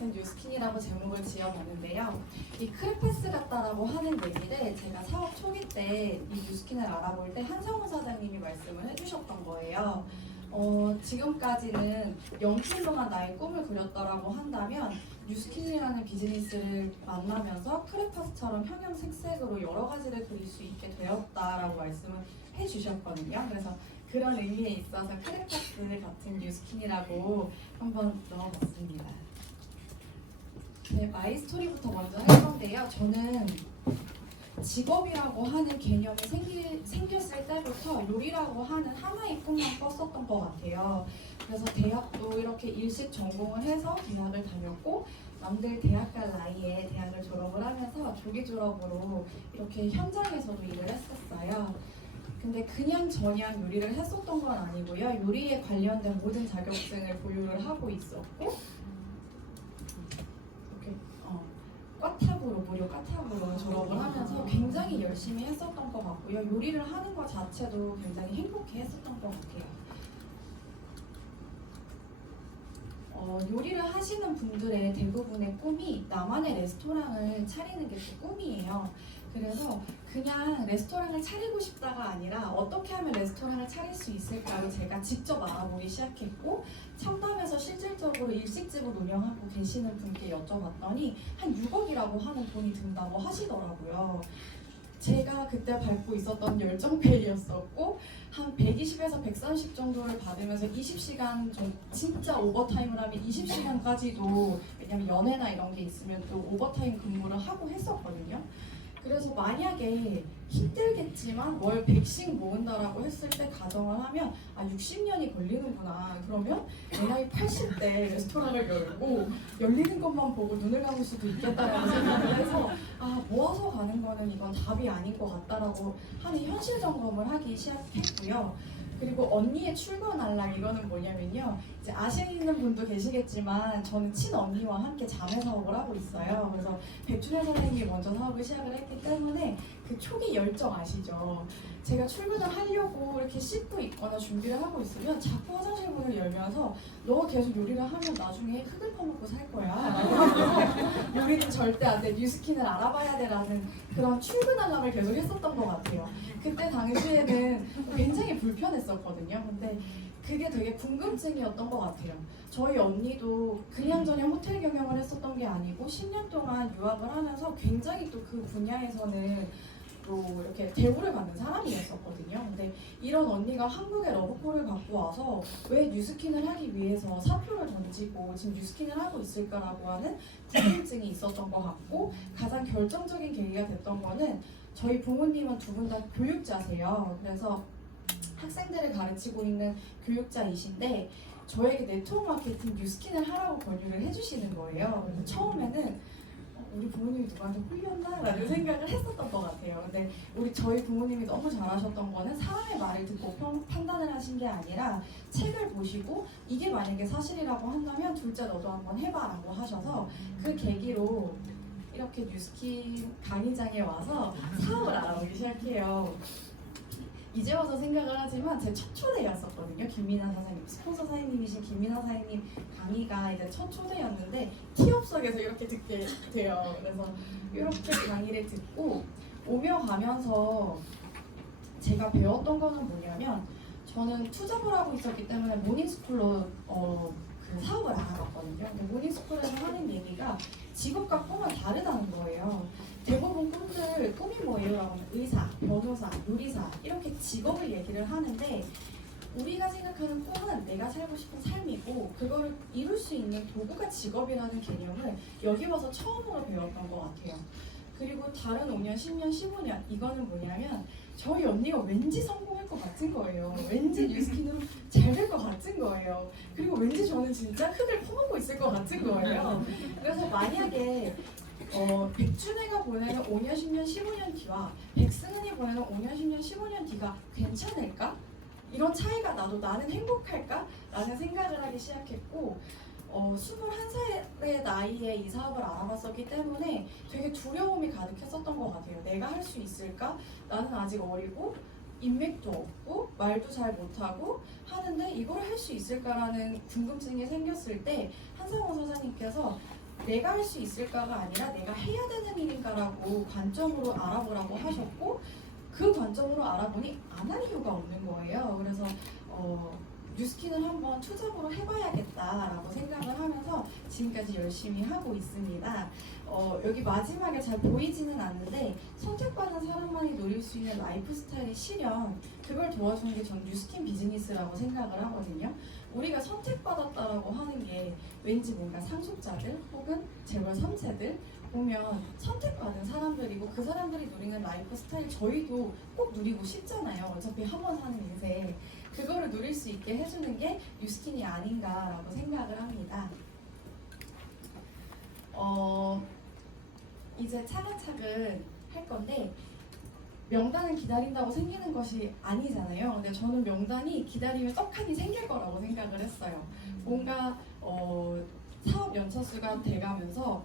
같은 뉴스킨이라고 제목을 지어봤는데요. 이 크레파스 같다라고 하는 얘기를 제가 사업 초기 때 이 뉴스킨을 알아볼 때 한성우 사장님이 말씀을 해주셨던 거예요. 지금까지는 연필 동안 나의 꿈을 그렸다라고 한다면 뉴스킨이라는 비즈니스를 만나면서 크레파스처럼 형형색색으로 여러 가지를 그릴 수 있게 되었다라고 말씀을 해주셨거든요. 그래서 그런 의미에 있어서 크레파스 같은 뉴스킨이라고 한번 넣어봤습니다. 네, 마이 스토리부터 먼저 할 건데요. 저는 직업이라고 하는 개념이 생겼을 때부터 요리라고 하는 하나의 꿈만 꿨었던 것 같아요. 그래서 대학도 이렇게 일식 전공을 해서 대학을 다녔고 남들 대학 갈 나이에 대학을 졸업을 하면서 조기 졸업으로 이렇게 현장에서도 일을 했었어요. 근데 그냥 요리를 했었던 건 아니고요. 요리에 관련된 모든 자격증을 보유를 하고 있었고 무료 과탑으로 졸업을 하면서 굉장히 열심히 했었던 것 같고요. 요리를 하는 것 자체도 굉장히 행복해 했었던 것 같아요. 요리를 하시는 분들의 대부분의 꿈이 나만의 레스토랑을 차리는 게 그 꿈이에요. 그래서 그냥 레스토랑을 차리고 싶다가 아니라 어떻게 하면 레스토랑을 차릴 수 있을까를 제가 직접 알아보기 시작했고 청담에서 실질적으로 일식집을 운영하고 계시는 분께 여쭤봤더니 한 6억이라고 하는 돈이 든다고 하시더라고요. 제가 그때 밟고 있었던 열정페이였었고 한 120에서 130 정도를 받으면서 20시간 좀 진짜 오버타임을 하면 20시간까지도 왜냐면 연애나 이런 게 있으면 또 오버타임 근무를 하고 했었거든요. 그래서 만약에 힘들겠지만 월 100씩 모은다라고 했을 때 가정을 하면 60년이 걸리는구나. 그러면 내 나이 80대 레스토랑을 열고 열리는 것만 보고 눈을 감을 수도 있겠다라고 생각을 해서 모아서 가는 거는 이건 답이 아닌 것 같다라고 하는 현실 점검을 하기 시작했고요. 그리고 언니의 출근 알람 이거는 뭐냐면요. 이제 아시는 분도 계시겠지만 저는 친언니와 함께 자매 사업을 하고 있어요. 그래서 백준혜 선생님이 먼저 사업을 시작을 했기 때문에 그 초기 열정 아시죠? 제가 출근을 하려고 이렇게 씻고 있거나 준비를 하고 있으면 자꾸 화장실 문을 열면서 너 계속 요리를 하면 나중에 흙을 퍼먹고 살 거야. 요리는 절대 안 돼. 뉴스킨을 알아봐야 돼라는 그런 출근 알람을 계속 했었던 것 같아요. 그때 당시에는 굉장히 불편했었거든요. 근데 그게 되게 궁금증이었던 것 같아요. 저희 언니도 그냥저냥 호텔 경영을 했었던 게 아니고 10년 동안 유학을 하면서 굉장히 또 그 분야에서는 또 이렇게 대우를 받는 사람이었었거든요. 근데 이런 언니가 한국에 러브콜을 갖고 와서 왜 뉴스킨을 하기 위해서 사표를 던지고 지금 뉴스킨을 하고 있을까라고 하는 궁금증이 있었던 것 같고 가장 결정적인 계기가 됐던 거는 저희 부모님은 두 분 다 교육자세요. 그래서 학생들을 가르치고 있는 교육자이신데 저에게 네트워크 마케팅 뉴스킨을 하라고 권유를 해주시는 거예요. 그래서 처음에는 우리 부모님이 누구한테 홀렸나라는 생각을 했었던 것 같아요. 근데 저희 부모님이 너무 잘하셨던 거는 사람의 말을 듣고 판단을 하신 게 아니라 책을 보시고 이게 만약에 사실이라고 한다면 둘째 너도 한번 해봐라고 하셔서 그 계기로 이렇게 뉴스킨 강의장에 와서 사업을 알아보기 시작해요. 이제 와서 생각을 하지만 제 첫 초대였었거든요. 김민아 사장님, 스폰서 사장님이신 김민아 사장님 강의가 이제 첫 초대였는데 티업석에서 이렇게 듣게 돼요. 그래서 이렇게 강의를 듣고 오며 가면서 제가 배웠던 거는 뭐냐면 저는 투잡을 하고 있었기 때문에 모닝스쿨로 그 사업을 알아봤거든요. 근데 모닝스쿨에서 하는 얘기가 직업과 꿈은 다르다는 거예요. 대부분 꿈이 뭐예요? 라고 하면 의사, 변호사, 요리사 이렇게 직업을 얘기를 하는데 우리가 생각하는 꿈은 내가 살고 싶은 삶이고 그거를 이룰 수 있는 도구가 직업이라는 개념을 여기 와서 처음으로 배웠던 것 같아요. 그리고 다른 5년, 10년, 15년 이거는 뭐냐면 저희 언니가 왠지 성공할 것 같은 거예요. 왠지 뉴스킨으로 잘 될 것 같은 거예요. 그리고 왠지 저는 진짜 흙을 퍼먹고 있을 것 같은 거예요. 그래서 만약에 백준혜가 보내는 5년, 10년, 15년 뒤와 백승은이 보내는 5년, 10년, 15년 뒤가 괜찮을까? 이런 차이가 나도 나는 행복할까? 라는 생각을 하기 시작했고 21살의 나이에 이 사업을 알아봤었기 때문에 되게 두려움이 가득했었던 것 같아요. 내가 할 수 있을까? 나는 아직 어리고 인맥도 없고 말도 잘 못하고 하는데 이걸 할 수 있을까라는 궁금증이 생겼을 때 한상호 사장님께서 내가 할 수 있을까가 아니라 내가 해야 되는 일인가라고 관점으로 알아보라고 하셨고 그 관점으로 알아보니 안 할 이유가 없는 거예요. 그래서 뉴스킨을 한번 투잡으로 해봐야겠다라고 생각을 하면서 지금까지 열심히 하고 있습니다. 여기 마지막에 잘 보이지는 않는데 선택받은 사람만이 누릴 수 있는 라이프 스타일의 실현, 그걸 도와주는 게 전 뉴스킨 비즈니스라고 생각을 하거든요. 우리가 선택받았다라고 하는 게 왠지 뭔가 상속자들 혹은 재벌 3세들 보면 선택받은 사람들이고 그 사람들이 누리는 라이프 스타일 저희도 꼭 누리고 싶잖아요. 어차피 한 번 사는 인생. 그거를 누릴 수 있게 해주는 게 뉴스킨이 아닌가라고 생각을 합니다. 이제 차근차근 할 건데 명단은 기다린다고 생기는 것이 아니잖아요. 근데 저는 명단이 기다리면 떡하니 생길 거라고 생각을 했어요. 뭔가 사업 연차수가 돼가면서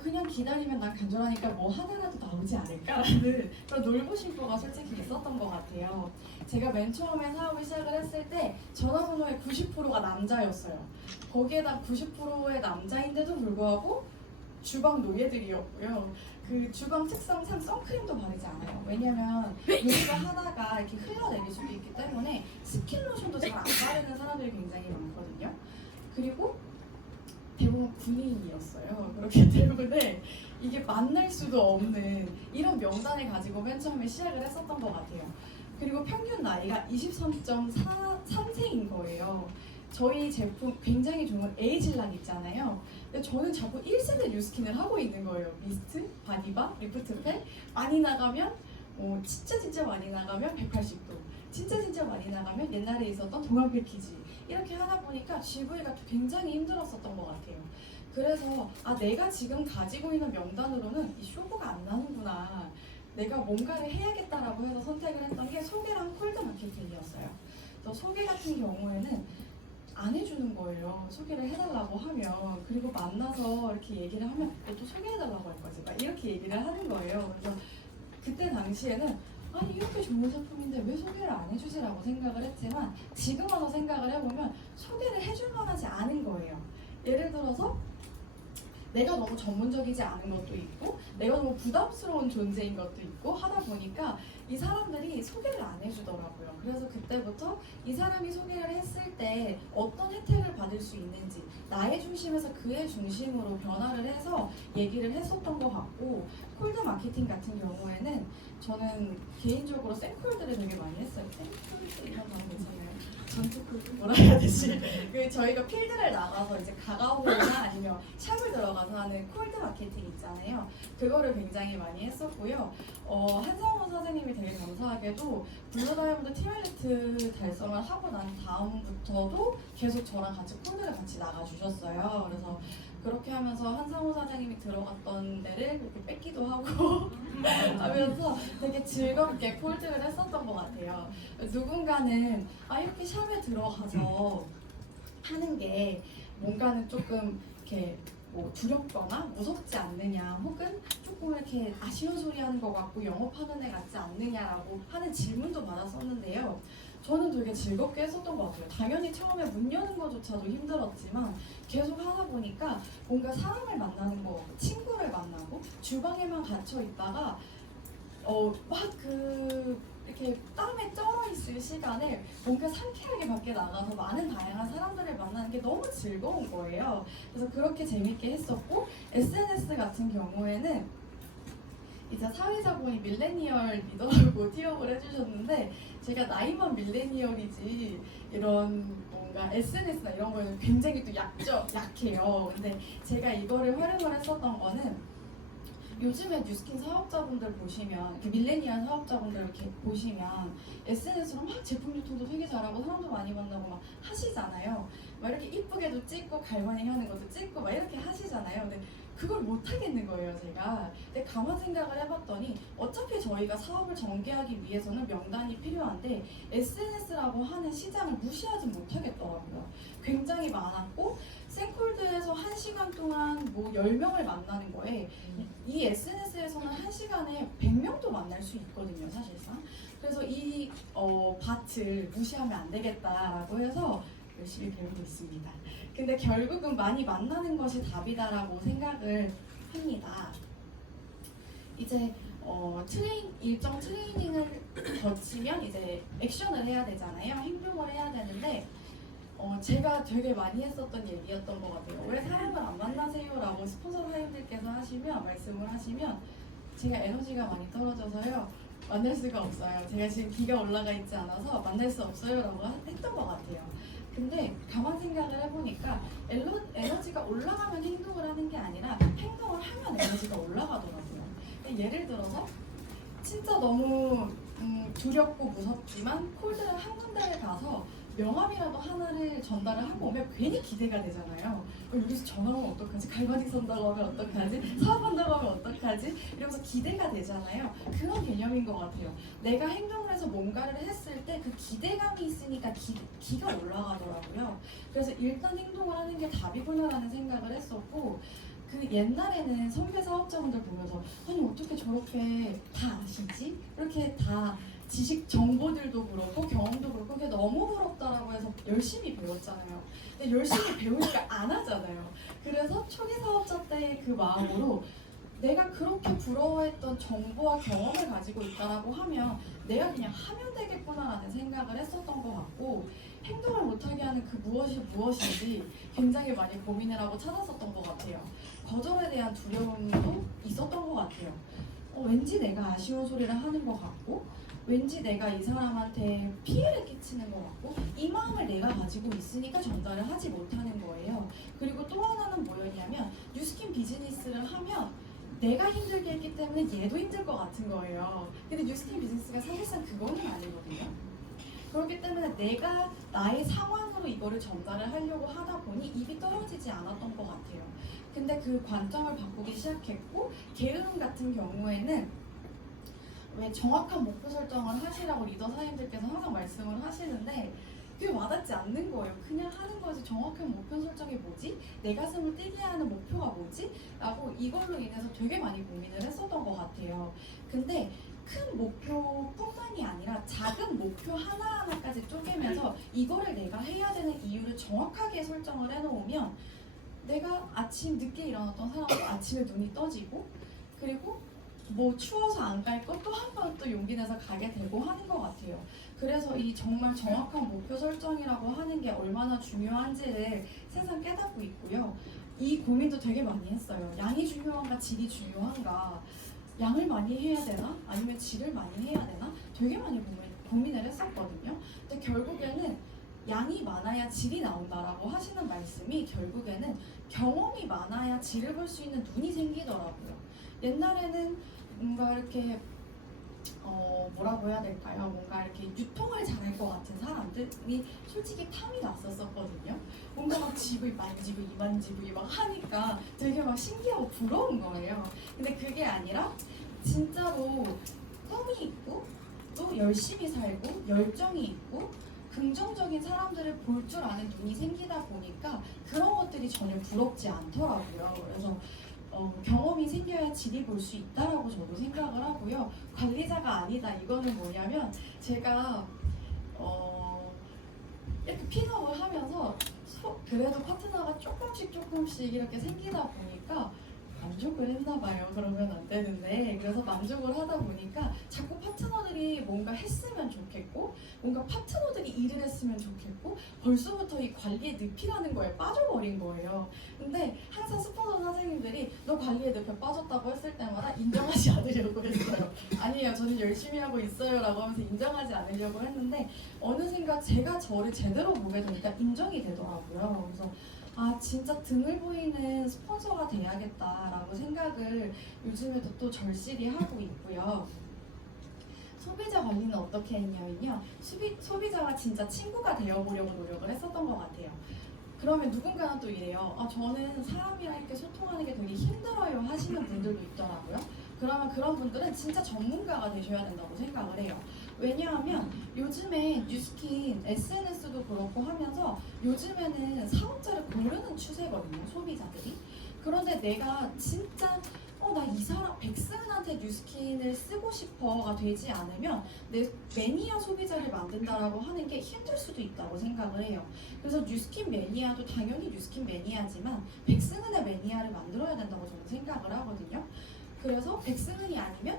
그냥 기다리면 난 간절하니까 뭐 하나라도 나오지 않을까라는 그런 놀부심보가 솔직히 있었던 것 같아요. 제가 맨 처음에 사업을 시작을 했을 때 전화번호의 90%가 남자였어요. 거기에다 90%의 남자인데도 불구하고 주방 노예들이었고요. 그 주방 특성상 선크림도 바르지 않아요. 왜냐면 요리를 하다가 이렇게 흘러내릴 수도 있기 때문에 스킨로션도 잘 안 바르는 사람들이 굉장히 많거든요. 그리고 대부분 군인이었어요. 그렇기 때문에 이게 만날 수도 없는 이런 명단을 가지고 맨 처음에 시작을 했었던 것 같아요. 그리고 평균 나이가 23.3세인 거예요. 저희 제품 굉장히 좋은 에이즐락 있잖아요. 근데 저는 자꾸 1세대 뉴스킨을 하고 있는 거예요. 미스트, 바디바, 리프트팩 많이 나가면 진짜 많이 나가면 180도, 진짜 많이 나가면 옛날에 있었던 동안 패키지 이렇게 하다 보니까 GV가 굉장히 힘들었었던 것 같아요. 그래서 내가 지금 가지고 있는 명단으로는 이 쇼부가 안 나는구나. 내가 뭔가를 해야겠다라고 해서 선택을 했던 게 소개랑 콜드 마케팅이었어요. 또 소개 같은 경우에는 안 해주는 거예요. 소개를 해달라고 하면. 그리고 만나서 이렇게 얘기를 하면 너 또 소개해달라고 할 거지. 막 이렇게 얘기를 하는 거예요. 그래서 그때 당시에는 아니 이렇게 좋은 제품인데 왜 소개를 안 해주지라고 생각을 했지만 지금 와서 생각을 해보면 소개를 해줄 만하지 않은 거예요. 예를 들어서 내가 너무 전문적이지 않은 것도 있고 내가 너무 부담스러운 존재인 것도 있고 하다 보니까 이 사람들이 소개를 안 해주더라고요. 그래서 그때부터 이 사람이 소개를 했을 때 어떤 혜택을 받을 수 있는지 나의 중심에서 그의 중심으로 변화를 해서 얘기를 했었던 것 같고, 콜드 마케팅 같은 경우에는 저는 개인적으로 생콜드를 되게 많이 했어요. 생콜드 이런 단어 괜찮아요? 전투콜드? 뭐라 해야 되지? 저희가 필드를 나가서 이제 가가오나 아니면 샵을 들어가서 하는 콜드 마케팅 있잖아요. 그거를 굉장히 많이 했었고요. 한상원 선생님이 되게 감사하게도 블루 다이아몬드 티말리트 달성을 하고 난 다음부터도 계속 저랑 같이 콜드를 같이 나가주셨어요. 그래서 그렇게 하면서 한상호 사장님이 들어갔던 데를 이렇게 뺏기도 하고 하면서 되게 즐겁게 콜드를 했었던 것 같아요. 누군가는 이렇게 샵에 들어가서 하는 게 뭔가는 조금 이렇게 뭐 두렵거나 무섭지 않느냐, 혹은 조금 이렇게 아쉬운 소리 하는 것 같고 영업하는 애 같지 않느냐라고 하는 질문도 받았었는데요. 저는 되게 즐겁게 했었던 것 같아요. 당연히 처음에 문 여는 것조차도 힘들었지만 계속 하다 보니까 뭔가 사람을 만나는 거, 친구를 만나고 주방에만 갇혀 있다가 이렇게 땀에 쩔어 있을 시간에 뭔가 상쾌하게 밖에 나가서 많은 다양한 사람들을 만나는 게 너무 즐거운 거예요. 그래서 그렇게 재밌게 했었고, SNS 같은 경우에는 이제 사회자분이 밀레니얼 리더라고 티업을 해주셨는데 제가 나이만 밀레니얼이지 이런 뭔가 SNS나 이런 거에는 굉장히 또 약해요. 근데 제가 이거를 활용을 했었던 거는 요즘에 뉴스킨 사업자분들 보시면 이렇게 밀레니얼 사업자분들 이렇게 보시면 SNS로 막 제품 유통도 되게 잘하고 사람도 많이 만나고 막 하시잖아요. 막 이렇게 이쁘게도 찍고 갈바닝 하는 것도 찍고 막 이렇게 하시잖아요. 근데 그걸 못 하겠는 거예요, 제가. 근데 가만 생각을 해봤더니 어차피 저희가 사업을 전개하기 위해서는 명단이 필요한데 SNS라고 하는 시장을 무시하지 못하겠더라고요. 굉장히 많았고 생콜드에서 1시간 동안 뭐 10명을 만나는 거에 이 SNS에서는 1시간에 100명도 만날 수 있거든요, 사실상. 그래서 이 밭을 무시하면 안 되겠다라고 해서 열심히 배우고 있습니다. 근데 결국은 많이 만나는 것이 답이다라고 생각을 합니다. 이제 일정 트레이닝을 거치면 이제 액션을 해야 되잖아요. 행동을 해야 되는데 제가 되게 많이 했었던 얘기였던 것 같아요. 왜 사람을 안 만나세요? 라고 스폰서 사장님들께서 말씀을 하시면 제가 에너지가 많이 떨어져서요. 만날 수가 없어요. 제가 지금 기가 올라가 있지 않아서 만날 수 없어요 라고 했던 것 같아요. 근데 가만 생각을 해보니까 에너지가 올라가면 행동을 하는 게 아니라 행동을 하면 에너지가 올라가더라고요. 예를 들어서 진짜 너무 두렵고 무섭지만 콜드를 한 군데를 가서 명함이라도 하나를 전달을 하고 오면 괜히 기대가 되잖아요. 여기서 전화 오면 어떡하지? 갈바닉 선다고 하면 어떡하지? 사업한다고 하면 어떡하지? 이러면서 기대가 되잖아요. 그런 개념인 것 같아요. 내가 행동을 해서 뭔가를 했을 때 그 기대감이 있으니까 기가 올라가더라고요. 그래서 일단 행동을 하는 게 답이구나라는 생각을 했었고, 그 옛날에는 선배 사업자분들 보면서 아니 어떻게 저렇게 다 아시지? 이렇게 다 지식 정보들도 그렇고 경험도 그렇고 그게 너무 부럽다라고 해서 열심히 배웠잖아요. 근데 열심히 배우니까 안 하잖아요. 그래서 초기 사업자 때의 그 마음으로 내가 그렇게 부러워했던 정보와 경험을 가지고 있다라고 하면 내가 그냥 하면 되겠구나라는 생각을 했었던 것 같고, 행동을 못하게 하는 그 무엇이 무엇인지 굉장히 많이 고민을 하고 찾았었던 것 같아요. 거절에 대한 두려움도 있었던 것 같아요. 왠지 내가 아쉬운 소리를 하는 것 같고, 왠지 내가 이 사람한테 피해를 끼치는 것 같고, 이 마음을 내가 가지고 있으니까 전달을 하지 못하는 거예요. 그리고 또 하나는 뭐였냐면, 뉴스킨 비즈니스를 하면 내가 힘들게 했기 때문에 얘도 힘들 것 같은 거예요. 근데 뉴스킨 비즈니스가 사실상 그거는 아니거든요. 그렇기 때문에 내가 나의 상황으로 이거를 전달을 하려고 하다 보니 입이 떨어지지 않았던 것 같아요. 근데 그 관점을 바꾸기 시작했고, 게으름 같은 경우에는 왜 정확한 목표 설정을 하시라고 리더 사장님들께서 항상 말씀을 하시는데 그게 와닿지 않는 거예요. 그냥 하는 거지 정확한 목표 설정이 뭐지? 내 가슴을 뛰게 하는 목표가 뭐지? 라고 이걸로 인해서 되게 많이 고민을 했었던 것 같아요. 근데 큰 목표뿐만이 아니라 작은 목표 하나하나까지 쪼개면서 이거를 내가 해야 되는 이유를 정확하게 설정을 해놓으면 내가 아침 늦게 일어났던 사람도 아침에 눈이 떠지고, 그리고 뭐 추워서 안 갈 것 또 한 번 또 용기 내서 가게 되고 하는 것 같아요. 그래서 이 정말 정확한 목표 설정이라고 하는 게 얼마나 중요한지를 세상 깨닫고 있고요. 이 고민도 되게 많이 했어요. 양이 중요한가 질이 중요한가, 양을 많이 해야 되나 아니면 질을 많이 해야 되나 되게 많이 고민을 했었거든요. 근데 결국에는 양이 많아야 질이 나온다라고 하시는 말씀이 결국에는 경험이 많아야 질을 볼 수 있는 눈이 생기더라고요. 옛날에는 뭔가 이렇게 뭐라고 해야 될까요? 뭔가 이렇게 유통을 잘할 것 같은 사람들이 솔직히 탐이 났었거든요. 뭔가 막 집을 만지고 이만지고 막 하니까 되게 막 신기하고 부러운 거예요. 근데 그게 아니라 진짜로 꿈이 있고 또 열심히 살고 열정이 있고 긍정적인 사람들을 볼 줄 아는 눈이 생기다 보니까 그런 것들이 전혀 부럽지 않더라고요. 그래서 경험이 생겨야 질이 볼 수 있다라고 저도 생각을 하고요. 관리자가 아니다. 이거는 뭐냐면 제가 이렇게 픽업을 하면서 그래도 파트너가 조금씩 이렇게 생기다 보니까 만족을 했나 봐요. 그러면 안 되는데. 그래서 만족을 하다 보니까 자꾸 파트너들이 뭔가 했으면 좋겠고 뭔가 파트너들이 일을 했으면 좋겠고 벌써부터 이 관리의 늪이라는 거에 빠져버린 거예요. 근데 항상 스폰서 사장님들이 너 관리의 늪에 빠졌다고 했을 때마다 인정하지 않으려고 했어요. 아니에요. 저는 열심히 하고 있어요 라고 하면서 인정하지 않으려고 했는데 어느샌가 제가 저를 제대로 보게 되니까 인정이 되더라고요. 그래서 아 진짜 등을 보이는 스폰서가 돼야겠다라고 생각을 요즘에도 또 절실히 하고 있고요. 소비자 관리는 어떻게 했냐면요. 소비자와 진짜 친구가 되어보려고 노력을 했었던 것 같아요. 그러면 누군가는 또 이래요. 아 저는 사람이랑 이렇게 소통하는 게 되게 힘들어요 하시는 분들도 있더라고요. 그러면 그런 분들은 진짜 전문가가 되셔야 된다고 생각을 해요. 왜냐하면 요즘에 뉴스킨, SNS도 그렇고 하면서 요즘에는 사업자를 고르는 추세거든요, 소비자들이. 그런데 내가 진짜 나 이 사람 백승은한테 뉴스킨을 쓰고 싶어가 되지 않으면 내 매니아 소비자를 만든다라고 하는 게 힘들 수도 있다고 생각을 해요. 그래서 뉴스킨 매니아도 당연히 뉴스킨 매니아지만 백승은의 매니아를 만들어야 된다고 저는 생각을 하거든요. 그래서 백승은이 아니면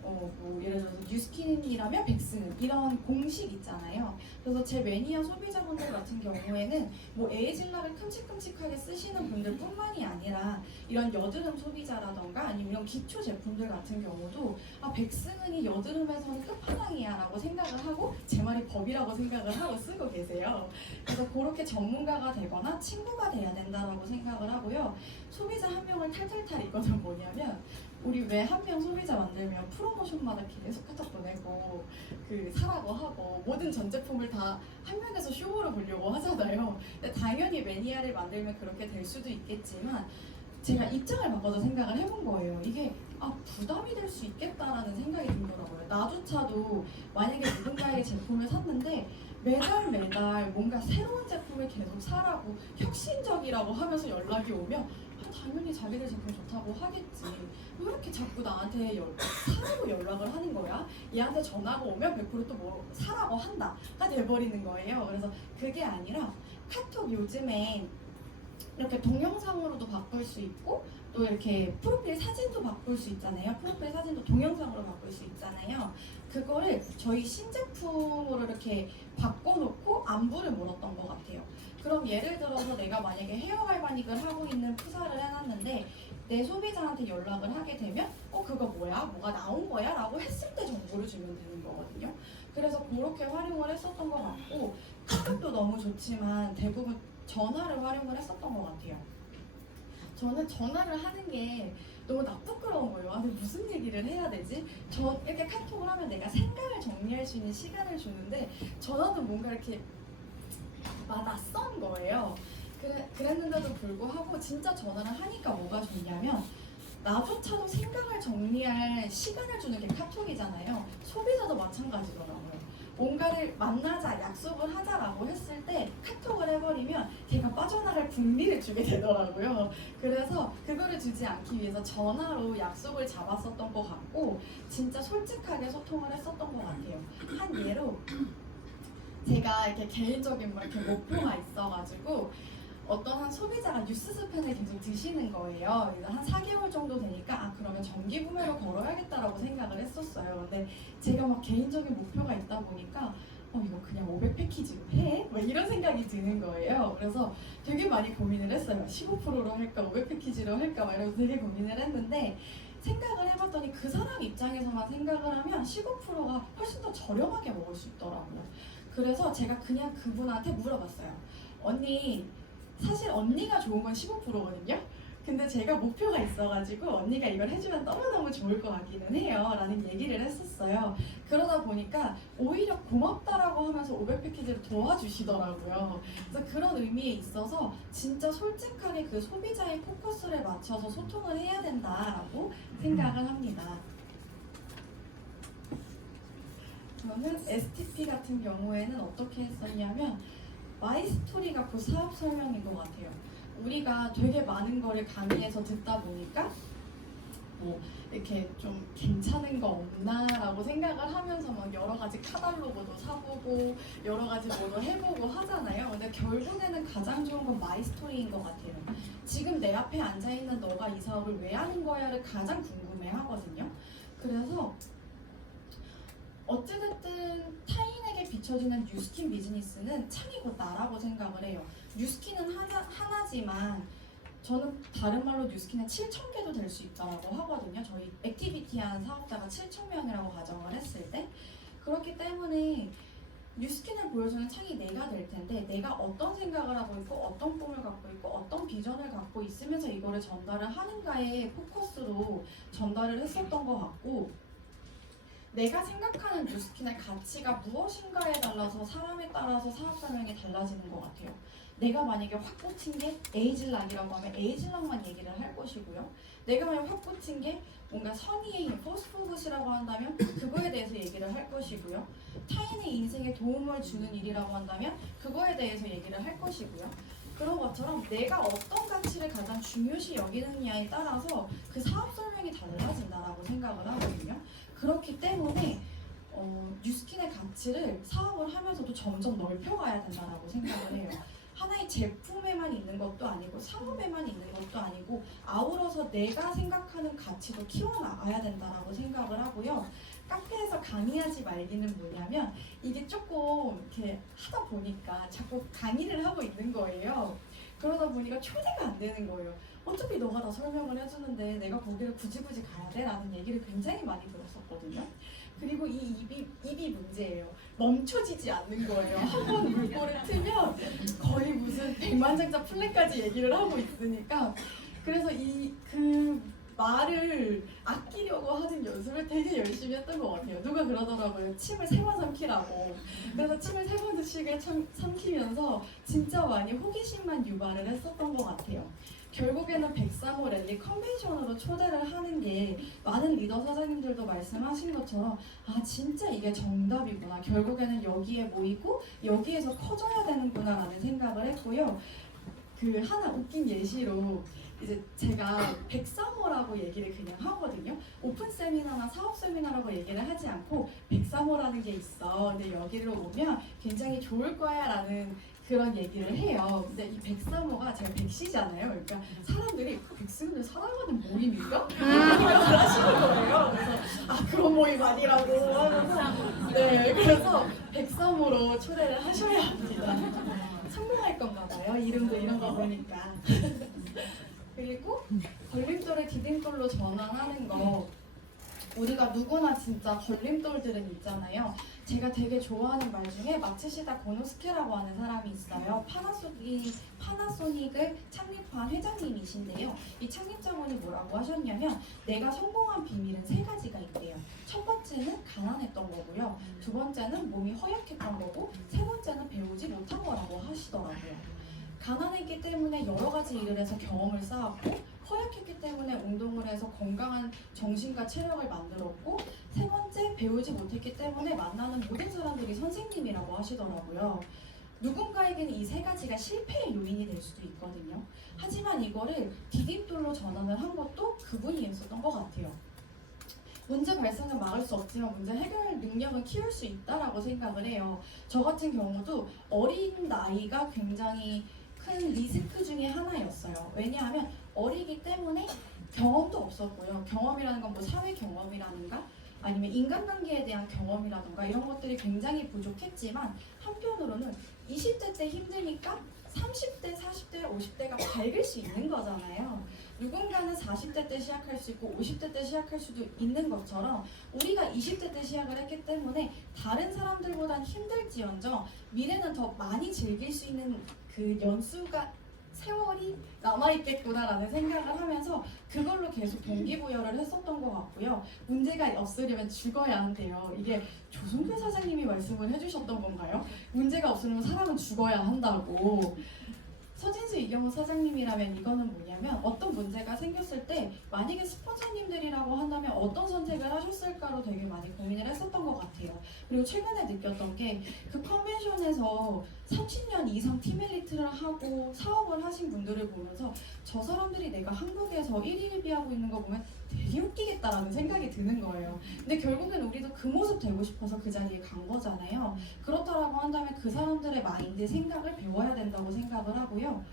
뭐 예를 들어서 뉴스킨이라면 백승은 이런 공식 있잖아요. 그래서 제 매니아 소비자분들 같은 경우에는 뭐 에이즐락을 큼직큼직하게 쓰시는 분들뿐만이 아니라 이런 여드름 소비자라던가 아니면 이런 기초 제품들 같은 경우도 백승은이 여드름에서는 끝판왕이야라고 생각을 하고 제 말이 법이라고 생각을 하고 쓰고 계세요. 그래서 그렇게 전문가가 되거나 친구가 돼야 된다라고 생각을 하고요. 소비자 한 명을 탈탈탈 이거는 뭐냐면 우리 왜 한 명 소비자 만들면 프로모션마다 계속 카톡 보내고 사라고 하고 모든 전 제품을 다 한 명에서 쇼로 보려고 하잖아요. 근데 당연히 매니아를 만들면 그렇게 될 수도 있겠지만 제가 입장을 바꿔서 생각을 해본 거예요. 이게 부담이 될 수 있겠다라는 생각이 들더라고요. 나조차도 만약에 누군가의 제품을 샀는데 매달 뭔가 새로운 제품을 계속 사라고 혁신적이라고 하면서 연락이 오면 당연히 자기들 제품 좋다고 하겠지. 왜 이렇게 자꾸 나한테 사라고 연락을 하는 거야? 얘한테 전화가 오면 100% 또 뭐 사라고 한다가 돼버리는 거예요. 그래서 그게 아니라 카톡 요즘에 이렇게 동영상으로도 바꿀 수 있고 또 이렇게 프로필 사진도 바꿀 수 있잖아요. 프로필 사진도 동영상으로 바꿀 수 있잖아요. 그거를 저희 신제품으로 이렇게 바꿔놓고 안부를 물었던 것 같아요. 그럼 예를 들어서 내가 만약에 헤어 갈바닉을 하고 있는 프사를 해놨는데 내 소비자한테 연락을 하게 되면 그거 뭐야? 뭐가 나온 거야? 라고 했을 때 정보를 주면 되는 거거든요. 그래서 그렇게 활용을 했었던 것 같고 카톡도 너무 좋지만 대부분 전화를 활용을 했었던 것 같아요. 저는 전화를 하는 게 너무 부끄러운 거예요. 근데 무슨 얘기를 해야 되지? 이렇게 카톡을 하면 내가 생각을 정리할 수 있는 시간을 주는데 전화도 뭔가 이렇게 낯선 거예요. 그랬는데도 불구하고 진짜 전화를 하니까 뭐가 좋냐면 나조차도 생각을 정리할 시간을 주는 게 카톡이잖아요. 소비자도 마찬가지더라고요. 뭔가를 만나자, 약속을 하자라고 했을 때 카톡을 해버리면 걔가 빠져나갈 분비를 주게 되더라고요. 그래서 그거를 주지 않기 위해서 전화로 약속을 잡았었던 것 같고 진짜 솔직하게 소통을 했었던 것 같아요. 한 예로 제가 이렇게 개인적인 이렇게 목표가 있어가지고 어떤 한 소비자가 뉴스 스팬을 계속 드시는 거예요. 한 4개월 정도 되니까 그러면 정기 구매로 걸어야겠다라고 생각을 했었어요. 근데 제가 개인적인 목표가 있다 보니까 이거 그냥 500 패키지로 해? 이런 생각이 드는 거예요. 그래서 되게 많이 고민을 했어요. 15%로 할까 500 패키지로 할까 이러면서 되게 고민을 했는데 생각을 해봤더니 그 사람 입장에서만 생각을 하면 15%가 훨씬 더 저렴하게 먹을 수 있더라고요. 그래서 제가 그냥 그분한테 물어봤어요. 언니 사실 언니가 좋은 건 15%거든요. 근데 제가 목표가 있어가지고 언니가 이걸 해주면 너무너무 좋을 것 같기는 해요 라는 얘기를 했었어요. 그러다 보니까 오히려 고맙다라고 하면서 500 패키지를 도와주시더라고요. 그래서 그런 의미에 있어서 진짜 솔직하게 그 소비자의 포커스를 맞춰서 소통을 해야 된다라고 생각을 합니다. 저는 STP 같은 경우에는 어떻게 했었냐면 마이스토리가 그 사업 설명인 것 같아요. 우리가 되게 많은 거를 강의에서 듣다 보니까 뭐 이렇게 좀 괜찮은 거 없나 라고 생각을 하면서 여러 가지 카탈로그도 사보고 여러 가지 뭐도 해보고 하잖아요. 근데 결국에는 가장 좋은 건 마이스토리인 것 같아요. 지금 내 앞에 앉아있는 너가 이 사업을 왜 하는 거야를 가장 궁금해 하거든요. 그래서 어찌됐든 타인에게 비춰지는 뉴스킨 비즈니스는 창이 곧 나라고 생각을 해요. 뉴스킨은 하나지만 저는 다른 말로 뉴스킨은 7,000개도 될 수 있다고 하거든요. 저희 액티비티한 사업자가 7,000명이라고 가정을 했을 때 그렇기 때문에 뉴스킨을 보여주는 창이 내가 될 텐데 내가 어떤 생각을 하고 있고 어떤 꿈을 갖고 있고 어떤 비전을 갖고 있으면서 이거를 전달을 하는가에 포커스로 전달을 했었던 것 같고 내가 생각하는 뉴스킨의 가치가 무엇인가에 달라서 사람에 따라서 사업 설명이 달라지는 것 같아요. 내가 만약에 확 꽂힌 게 에이즐락이라고 하면 에이즐락만 얘기를 할 것이고요. 내가 만약 확 꽂힌 게 뭔가 선의의 힘, 포스포굿이라고 한다면 그거에 대해서 얘기를 할 것이고요. 타인의 인생에 도움을 주는 일이라고 한다면 그거에 대해서 얘기를 할 것이고요. 그런 것처럼 내가 어떤 가치를 가장 중요시 여기느냐에 따라서 그 사업 설명이 달라진다라고 생각을 하거든요. 그렇기 때문에 뉴스킨의 가치를 사업을 하면서도 점점 넓혀가야 된다라고 생각을 해요. 하나의 제품에만 있는 것도 아니고 사업에만 있는 것도 아니고 아우러서 내가 생각하는 가치도 키워나가야 된다라고 생각을 하고요. 카페에서 강의하지 말기는 뭐냐면 이게 조금 이렇게 하다 보니까 자꾸 강의를 하고 있는 거예요. 그러다 보니까 초대가 안 되는 거예요. 어차피 너가 다 설명을 해주는데 내가 거기를 굳이 가야 돼? 라는 얘기를 굉장히 많이 들었었거든요. 그리고 이 입이 문제예요. 멈춰지지 않는 거예요. 한 번 물꼬를 트면 거의 무슨 백만장자 플랜까지 얘기를 하고 있으니까 그래서 그 말을 아끼려고 하는 연습을 되게 열심히 했던 것 같아요. 누가 그러더라고요. 침을 3번 삼키라고. 그래서 침을 3번씩을 삼키면서 진짜 많이 호기심만 유발을 했었던 것 같아요. 결국에는 103호 랠리 컨벤션으로 초대를 하는 게 많은 리더 사장님들도 말씀하신 것처럼 아 진짜 이게 정답이구나. 결국에는 여기에 모이고 여기에서 커져야 되는구나 라는 생각을 했고요. 그 하나 웃긴 예시로 이제 제가 103호라고 얘기를 그냥 하거든요. 오픈 세미나나 사업 세미나라고 얘기를 하지 않고 103호라는 게 있어. 근데 여기로 오면 굉장히 좋을 거야 라는 그런 얘기를 해요. 근데 이 103호가 제가 100시잖아요. 그러니까 사람들이 100시는 살아가는 모임인가? 생각을 하시는 거예요. 그래서 아 그런 모임 아니라고 하면서 네 그래서 103호로 초대를 하셔야 합니다. 성공할 건가 봐요. 이름도 이런 거 보니까. 그리고 걸림돌을 디딤돌로 전환하는 거 우리가 누구나 진짜 걸림돌들은 있잖아요. 제가 되게 좋아하는 말 중에 마츠시다 고노스케라고 하는 사람이 있어요. 파나소닉을 창립한 회장님이신데요. 이 창립자분이 뭐라고 하셨냐면 내가 성공한 비밀은 3가지가 있대요. 첫 번째는 가난했던 거고요. 두 번째는 몸이 허약했던 거고 세 번째는 배우지 못한 거라고 하시더라고요. 가난했기 때문에 여러 가지 일을 해서 경험을 쌓았고 허약했기 때문에 운동을 해서 건강한 정신과 체력을 만들었고 세 번째 배우지 못했기 때문에 만나는 모든 사람들이 선생님이라고 하시더라고요. 누군가에게는 이 3가지가 실패의 요인이 될 수도 있거든요. 하지만 이거를 디딤돌로 전환을 한 것도 그분이 했었던 것 같아요. 문제 발생은 막을 수 없지만 문제 해결 능력은 키울 수 있다라고 생각을 해요. 저 같은 경우도 어린 나이가 굉장히 큰 리스크 중에 하나였어요. 왜냐하면 어리기 때문에 경험도 없었고요. 경험이라는 건 뭐 사회 경험이라든가 아니면 인간관계에 대한 경험이라든가 이런 것들이 굉장히 부족했지만 한편으로는 20대 때 힘드니까 30대, 40대, 50대가 밝을 수 있는 거잖아요. 누군가는 40대 때 시작할 수 있고 50대 때 시작할 수도 있는 것처럼 우리가 20대 때 시작을 했기 때문에 다른 사람들보단 힘들지언정 미래는 더 많이 즐길 수 있는 그 연수가 세월이 남아있겠구나라는 생각을 하면서 그걸로 계속 동기부여를 했었던 것 같고요. 문제가 없으려면 죽어야 한대요. 이게 조성필 사장님이 말씀을 해주셨던 건가요? 문제가 없으려면 사람은 죽어야 한다고. 서진수 이경호 사장님이라면 이거는 뭐냐면 어떤 문제가 생겼을 때 만약에 스폰서님들이라고 한다면 어떤 선택을 하셨을까로 되게 많이 고민을 했었던 것 같아요. 그리고 최근에 느꼈던 게 그 컨벤션에서 30년 이상 팀 엘리트를 하고 사업을 하신 분들을 보면서 저 사람들이 내가 한국에서 1위 1비하고 있는 거 보면 되게 웃기겠다라는 생각이 드는 거예요. 근데 결국엔 우리도 그 모습 되고 싶어서 그 자리에 간 거잖아요. 그렇다라고 한다면 그 사람들의 마인드, 생각을 배워야 된다고 생각을 하고요.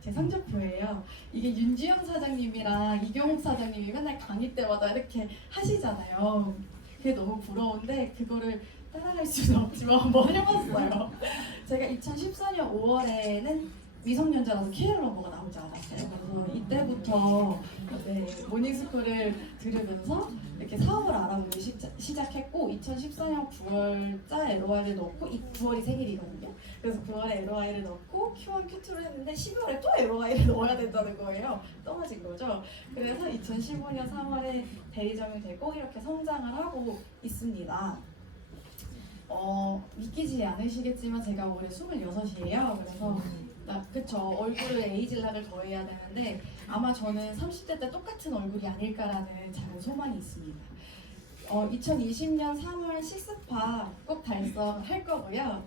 제 성적표예요. 이게 윤주영 사장님이랑 이경욱 사장님이 맨날 강의 때마다 이렇게 하시잖아요. 그게 너무 부러운데 그거를 따라갈 수는 없지만 한번 해봤어요. 제가 2014년 5월에는 미성년자라서 KL 럼버가 나오지 않았어요. 그래서 이때부터 모닝스쿨을 들으면서 이렇게 사업을 알아보기 시작했고 2014년 9월자 LOI를 넣고 9월이 생일이거든요. 그래서 9월에 LOI를 넣고 Q1, Q2를 했는데 12월에 또 LOI를 넣어야 된다는 거예요. 떨어진 거죠. 그래서 2015년 3월에 대리점이 되고 이렇게 성장을 하고 있습니다. 믿기지 않으시겠지만 제가 올해 26이에요. 그래서 그쵸, 얼굴을 에이질락을 더해야 되는데 아마 저는 30대 때 똑같은 얼굴이 아닐까라는 작은 소망이 있습니다. 2020년 3월 식스파 꼭 달성할 거고요.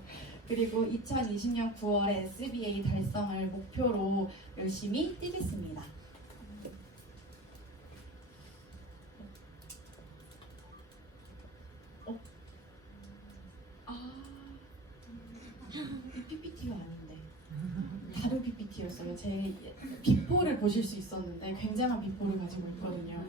그리고 2020년 9월에 SBA 달성을 목표로 열심히 뛰겠습니다. 이 PPT가 아닌데 다른 PPT였어요. 제 비포를 보실 수 있었는데 굉장한 비포를 가지고 있거든요.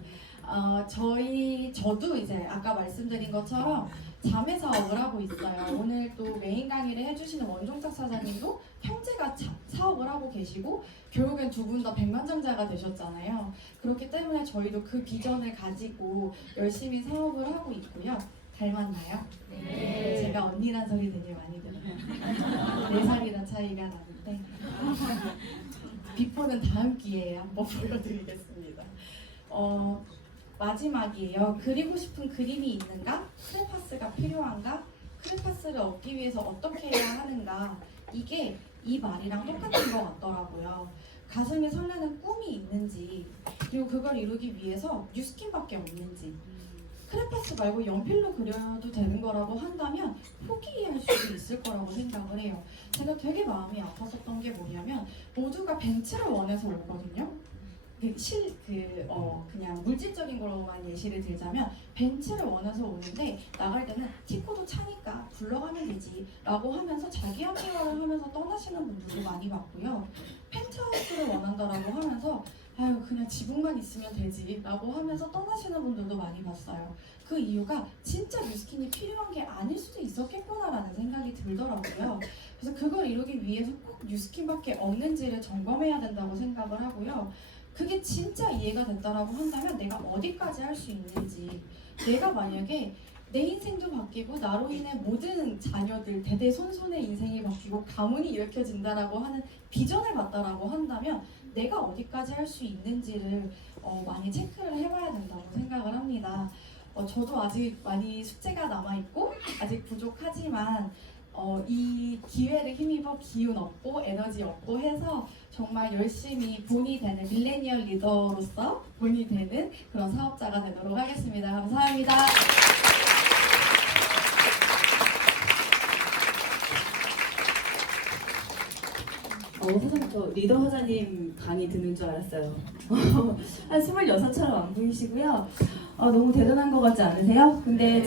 저도 이제 아까 말씀드린 것처럼 자매 사업을 하고 있어요. 오늘 또 메인 강의를 해주시는 원종탁 사장님도 형제가 사업을 하고 계시고 결국엔 두 분 다 백만장자가 되셨잖아요. 그렇기 때문에 저희도 그 비전을 가지고 열심히 사업을 하고 있고요. 닮았나요? 네. 제가 언니란 소리 되게 많이 들어요. 4살이나 차이가 나는데 비포는 다음 기회에 한번 보여드리겠습니다. 마지막이에요. 그리고 싶은 그림이 있는가? 크레파스가 필요한가? 크레파스를 얻기 위해서 어떻게 해야 하는가? 이게 이 말이랑 똑같은 것 같더라고요. 가슴에 설레는 꿈이 있는지, 그리고 그걸 이루기 위해서 뉴스킨밖에 없는지, 크레파스 말고 연필로 그려도 되는 거라고 한다면 포기할 수도 있을 거라고 생각을 해요. 제가 되게 마음이 아팠었던 게 뭐냐면 모두가 벤츠를 원해서 오거든요. 그냥 물질적인 거로만 예시를 들자면 벤츠를 원해서 오는데 나갈 때는 티코도 차니까 굴러가면 되지 라고 하면서 자기 합리화를 하면서 떠나시는 분들도 많이 봤고요. 펜트하우스를 원한다라고 하면서 아유 그냥 지붕만 있으면 되지 라고 하면서 떠나시는 분들도 많이 봤어요. 그 이유가 진짜 뉴스킨이 필요한 게 아닐 수도 있었겠구나라는 생각이 들더라고요. 그래서 그걸 이루기 위해서 꼭 뉴스킨밖에 없는지를 점검해야 된다고 생각을 하고요. 그게 진짜 이해가 됐다라고 한다면 내가 어디까지 할 수 있는지, 내가 만약에 내 인생도 바뀌고 나로 인해 모든 자녀들 대대손손의 인생이 바뀌고 가문이 일으켜진다라고 하는 비전을 봤다라고 한다면 내가 어디까지 할 수 있는지를 많이 체크를 해봐야 된다고 생각을 합니다. 저도 아직 많이 숙제가 남아있고 아직 부족하지만 이 기회를 힘입어 기운 얻고 에너지 얻고 해서 정말 열심히 본이 되는 밀레니얼 리더로서 본이 되는 그런 사업자가 되도록 하겠습니다. 감사합니다. 사실 저 리더 화자님 강의 듣는 줄 알았어요. 한 26처럼 안 보이시고요. 너무 대단한 것 같지 않으세요? 근데